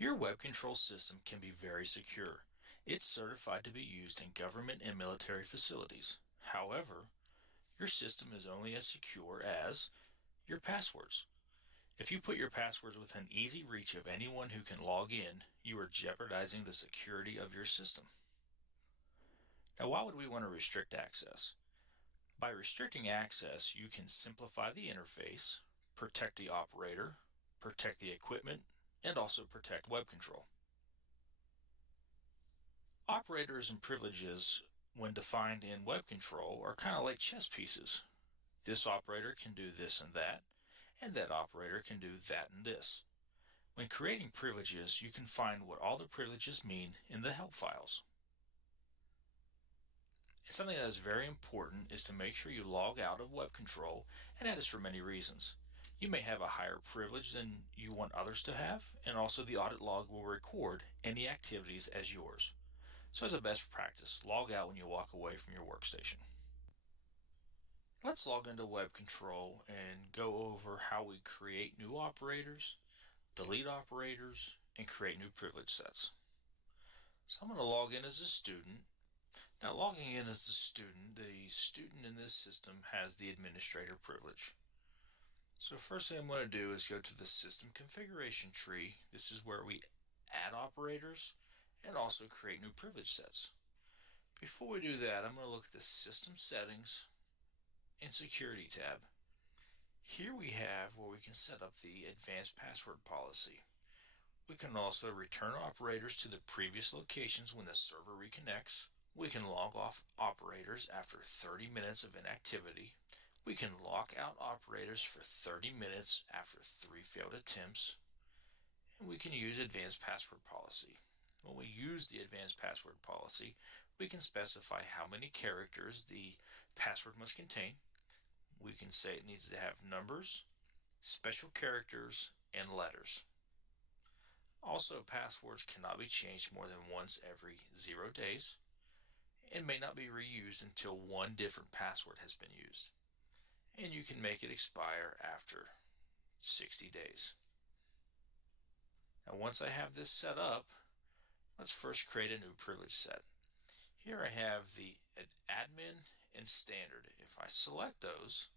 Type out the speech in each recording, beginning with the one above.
Your web control system can be very secure. It's certified to be used in government and military facilities. However, your system is only as secure as your passwords. If you put your passwords within easy reach of anyone who can log in, you are jeopardizing the security of your system. Now, why would we want to restrict access? By restricting access, you can simplify the interface, protect the operator, protect the equipment, and also protect web control. Operators and privileges, when defined in web control, are kind of like chess pieces. This operator can do this and that operator can do that and this. When creating privileges, you can find what all the privileges mean in the help files. And something that is very important is to make sure you log out of web control, and that is for many reasons. You may have a higher privilege than you want others to have, and also the audit log will record any activities as yours. So as a best practice, log out when you walk away from your workstation. Let's log into web control and go over how we create new operators, delete operators, and create new privilege sets. So I'm going to log in as a student. Now, logging in as the student in this system has the administrator privilege. So first thing I'm going to do is go to the system configuration tree. This is where we add operators and also create new privilege sets. Before we do that, I'm going to look at the system settings and security tab. Here we have where we can set up the advanced password policy. We can also return operators to the previous locations when the server reconnects. We can log off operators after 30 minutes of inactivity. We can lock out operators for 30 minutes after 3 failed attempts. And we can use advanced password policy. When we use the advanced password policy, we can specify how many characters the password must contain. We can say it needs to have numbers, special characters, and letters. Also, passwords cannot be changed more than once every 0 days and may not be reused until one different password has been used. And you can make it expire after 60 days. Now, once I have this set up, let's first create a new privilege set. Here I have the admin and standard. If I select those,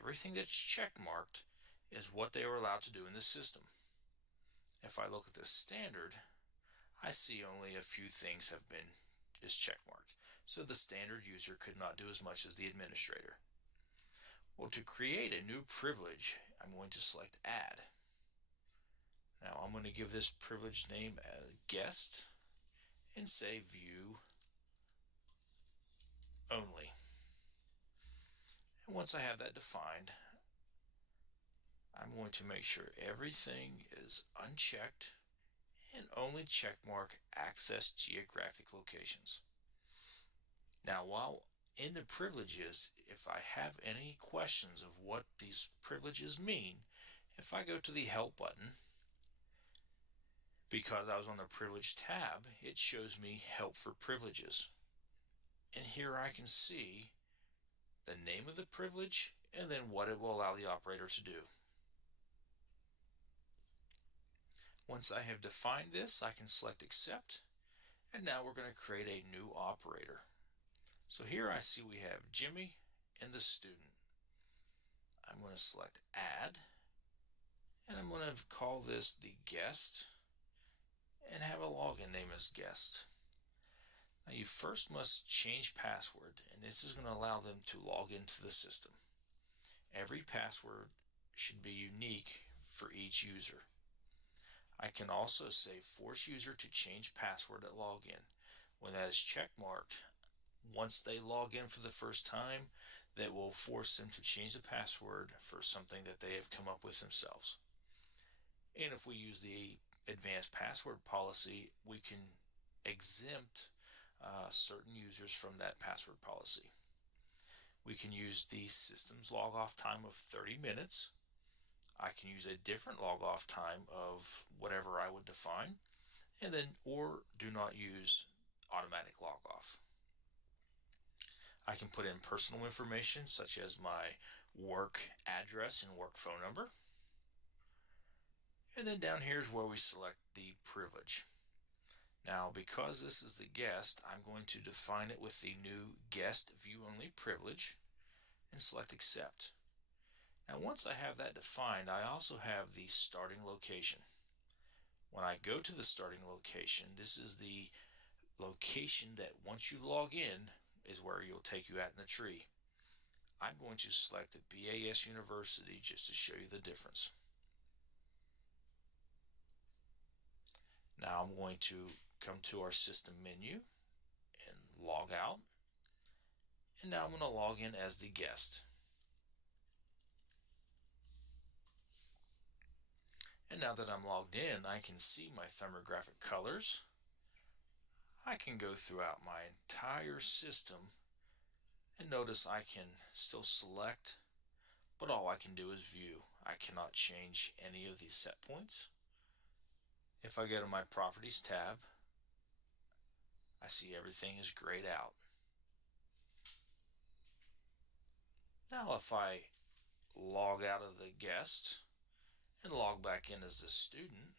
everything that's check marked is what they were allowed to do in the system. If I look at the standard, I see only a few things is check marked. So the standard user could not do as much as the administrator. Well, to create a new privilege, I'm going to select add. Now I'm going to give this privilege name as guest and say view only. And once I have that defined, I'm going to make sure everything is unchecked and only checkmark access geographic locations. Now, while in the privileges, if I have any questions of what these privileges mean, if I go to the help button, because I was on the privilege tab, it shows me help for privileges. And here I can see the name of the privilege and then what it will allow the operator to do. Once I have defined this, I can select accept, and now we're going to create a new operator. So here I see we have Jimmy and the student. I'm going to select add, and I'm going to call this the guest and have a login name as guest. Now you first must change password, and this is going to allow them to log into the system. Every password should be unique for each user. I can also say force user to change password at login. When that is check marked, once they log in for the first time, that will force them to change the password for something that they have come up with themselves. And if we use the advanced password policy, we can exempt certain users from that password policy. We can use the system's log off time of 30 minutes. I can use a different log off time of whatever I would define, and then or do not use automatic log off. I can put in personal information such as my work address and work phone number. And then down here is where we select the privilege. Now, because this is the guest, I'm going to define it with the new guest view only privilege and select accept. Now, once I have that defined, I also have the starting location. When I go to the starting location, this is the location that once you log in is where you'll take you out in the tree. I'm going to select the BAS University just to show you the difference. Now I'm going to come to our system menu and log out. And now I'm going to log in as the guest. And now that I'm logged in, I can see my thermographic colors. I can go throughout my entire system and notice I can still select, but all I can do is view. I cannot change any of these set points. If I go to my properties tab, I see everything is grayed out. Now if I log out of the guest and log back in as the student,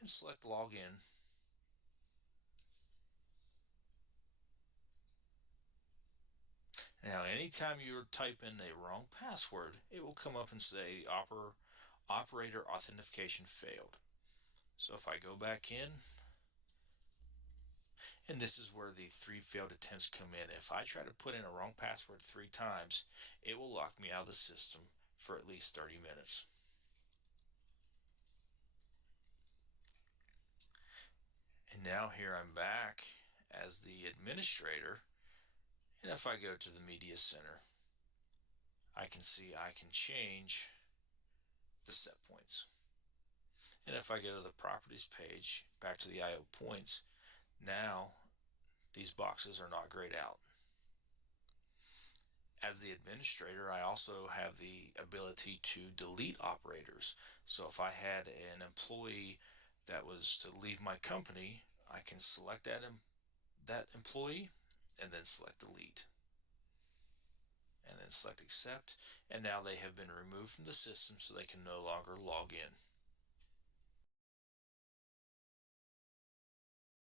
and select login, now anytime you type in a wrong password, it will come up and say operator authentication failed. So if I go back in, and this is where the 3 failed attempts come in. If I try to put in a wrong password 3 times, it will lock me out of the system for at least 30 minutes. And now here I'm back as the administrator, and if I go to the media center, I can see I can change the set points. And if I go to the properties page, back to the IO points, now these boxes are not grayed out. As the administrator, I also have the ability to delete operators. So if I had an employee that was to leave my company, I can select that employee and then select delete. And then select accept. And now they have been removed from the system so they can no longer log in.